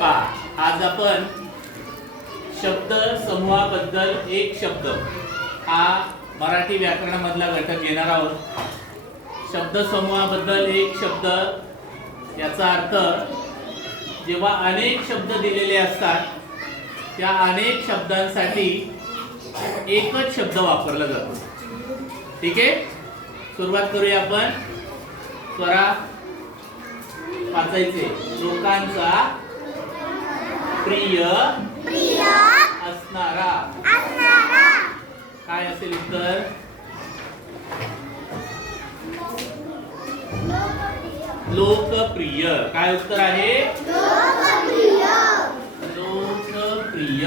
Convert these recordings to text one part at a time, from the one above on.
पा. आज आपण शब्द समूहाबद्दल एक शब्द. हा मराठी व्याकरणामधला घटक घेणार आहोत. शब्द समूहाबद्दल एक शब्द याचा अर्थ जेव्हा अनेक शब्द दिलेले असतात त्या अनेक शब्दांसाठी एकच शब्द वापरला जातो. ठीक आहे? सुरुवात करूया आपण. स्वरा वाचायचे. लोकांचा प्रिय प्रिय असणारा. असणारा. काय असेल उत्तर? लोकप्रिय. काय उत्तर आहे? लोकप्रिय. लोकप्रिय.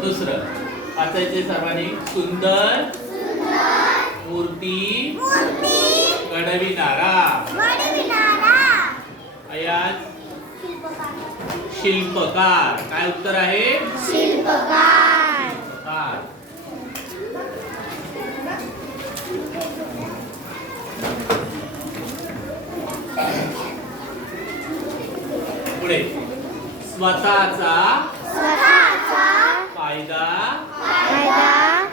दुसरं. वाचायचे सर्वांनी. सुंदर मूर्ती. मूर्ती. घडविणारा अयाज शिल्पकार. काय उत्तर आहे? शिल्पकार. पुढे. स्वतःचा फायदा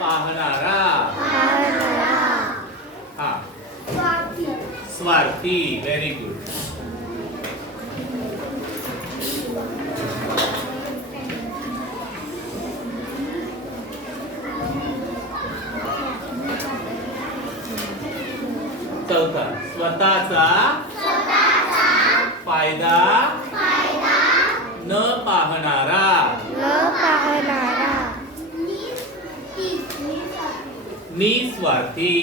पाहणारा पाहणारा हा स्वार्थी स्वार्थी व्हेरी गुड चौथा स्वतःचा फायदा न पाहणारा. न पाहणारा. निस्वार्थी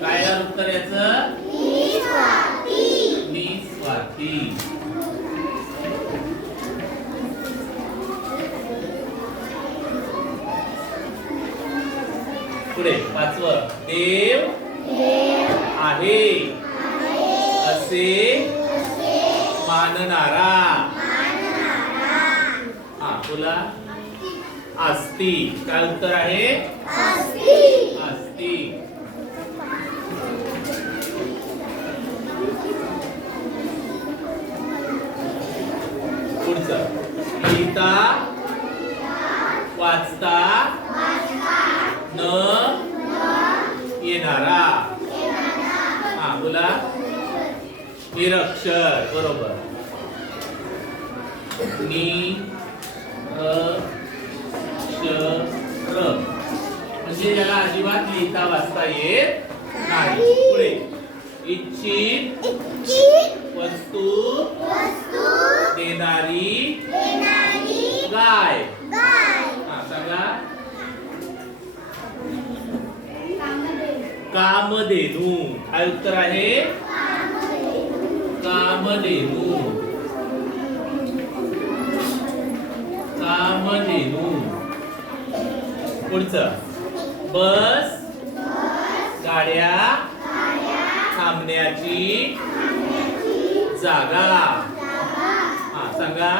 काय उत्तर याचं? पुढे पाचवं. देव आहे. असे मानणारा. हा तुला आस्ती. काय उत्तर आहे? असती आस्ती. पुढचं. लिहिता वाचता न येणारा. हा बोला. निरक्षर बरोबर. नि र म्हणजे ज्याला अजिबात लिहिता वाचता येत नाही. पुढे. इच्छित वस्तू देणारी गाय. हा सांगा. कामधेनू. काय उत्तर आहे? कामधेनू. कामधेनू. पुढचं. बस. गाड्या. थांबण्याची जागा. सांगा.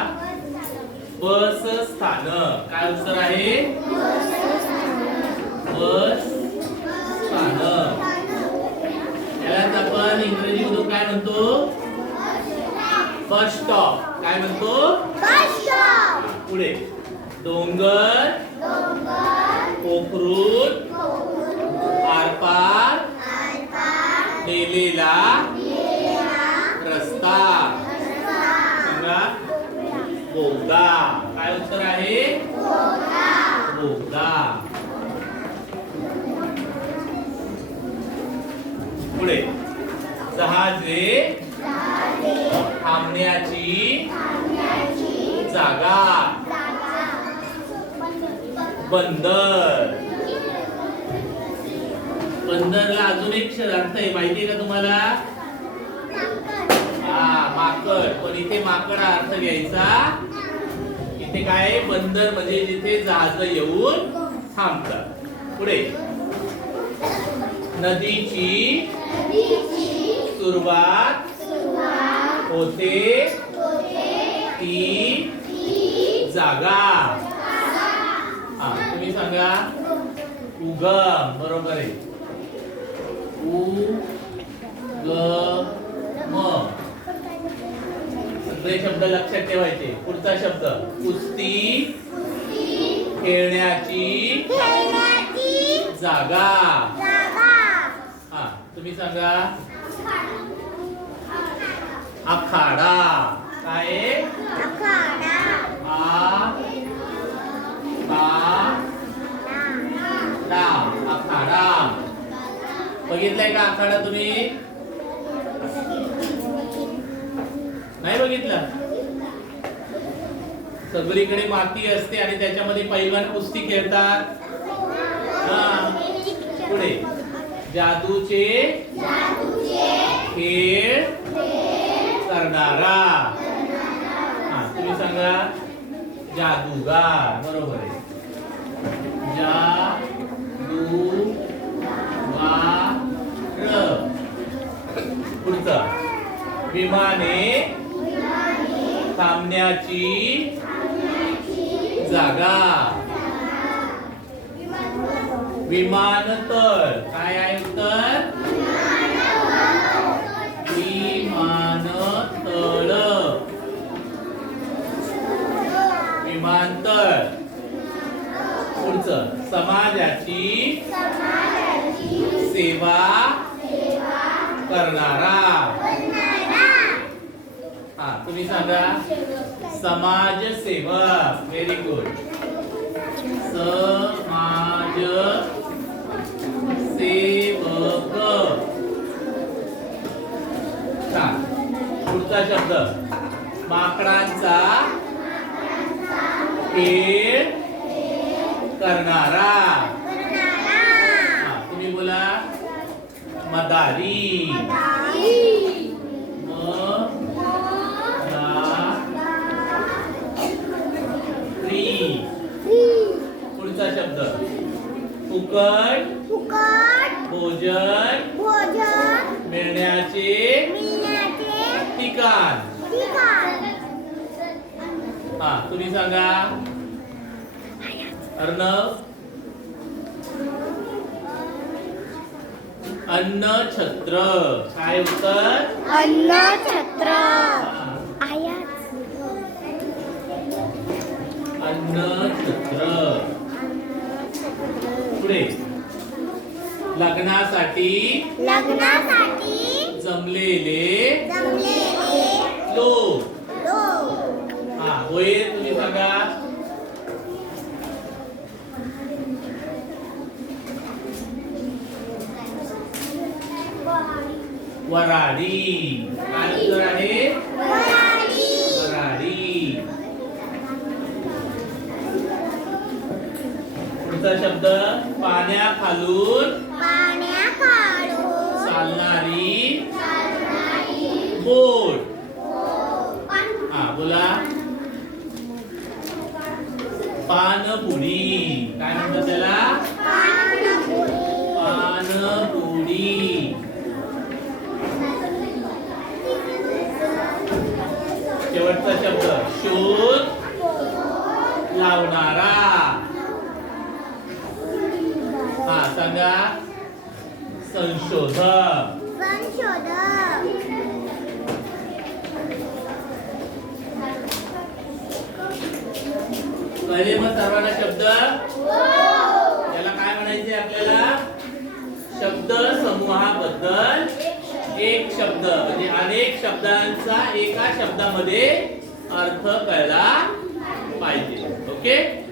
बस स्थानक. काय उत्तर आहे? बस स्थानक. यालाच आपण इंग्रजीमधून काय म्हणतो? बस स्टॉप काय म्हणतो? पुढे. डोंगर. कोकरूट आरपार. नेलेला. रस्ता. बोगदा. काय उत्तर आहे? बोगदा. पुढे. जहाजे. थांबण्याची जागा. बंदर. बंदरला अजून एक शब्द अर्थ आहे माहितीये का तुम्हाला? हा माकड. पण इथे माकड अर्थ घ्यायचा इथे काय? बंदर म्हणजे जिथे जहाज येऊन थांबतात. पुढे. नदीची सुरुवात होते ती जागा. हा तुम्ही सांगा. उगम बरोबर आहे. उ ग म सगळे शब्द लक्षात ठेवायचे. पुढचा शब्द कुस्ती खेळण्याची जागा. हा तुम्ही सांगा. आखाडा. काय आखाडा. बघितलंय का आखाडा तुम्ही? नाही बघितलं? सगळीकडे माती असते आणि त्याच्यामध्ये पैलवान कुस्ती खेळतात. हा. पुढे. जादूचे खेळ करणारा. हा तुम्ही सांगा. जादूगार. बरोबर आहे. जादूगार. पुढचं. विमाने थांबण्याची जागा. विमानतळ. काय आहे उत्तर? विमानतळ. विमानतळ. पुढचं. समाजाची सेवा करणारा. तुम्ही सांगा समाजसेवक व्हेरी गुड समाज सेवक. पुढचा शब्द. माकडांचा खेळ करणारा. तुम्ही बोला. मदारी मदारी. शब्द फुकट फुकट भोजन भोजन मिळण्याचे मिळण्याचे ठिकाण. ठिकाण. हा तुम्ही सांगा. अर्णव. अन्न छत्र काय उत्तर? अन्न छत्र पुढे. लग्नासाठी लग्नासाठी जमलेले जमलेले लोक. हा होय तुम्ही सांगा. वराडी. काय उत्तर आहे वराडी वराडी पुढचा शब्द? पाण्याखालून पाण्याखालून चालणारी बोट. हा बोला. पानपुडी काय म्हणतात त्याला? पानपुडी शेवटचा शब्द. शोध लावणारा हा सांगा संशोधक संशोधक कळले मग सर्वांना शब्द. त्याला काय म्हणायचे आपल्याला? शब्द समूहाबद्दल एक शब्द. म्हणजे अनेक शब्दांचा एका शब्दामध्ये अर्थ कळला पाहिजे. ओके?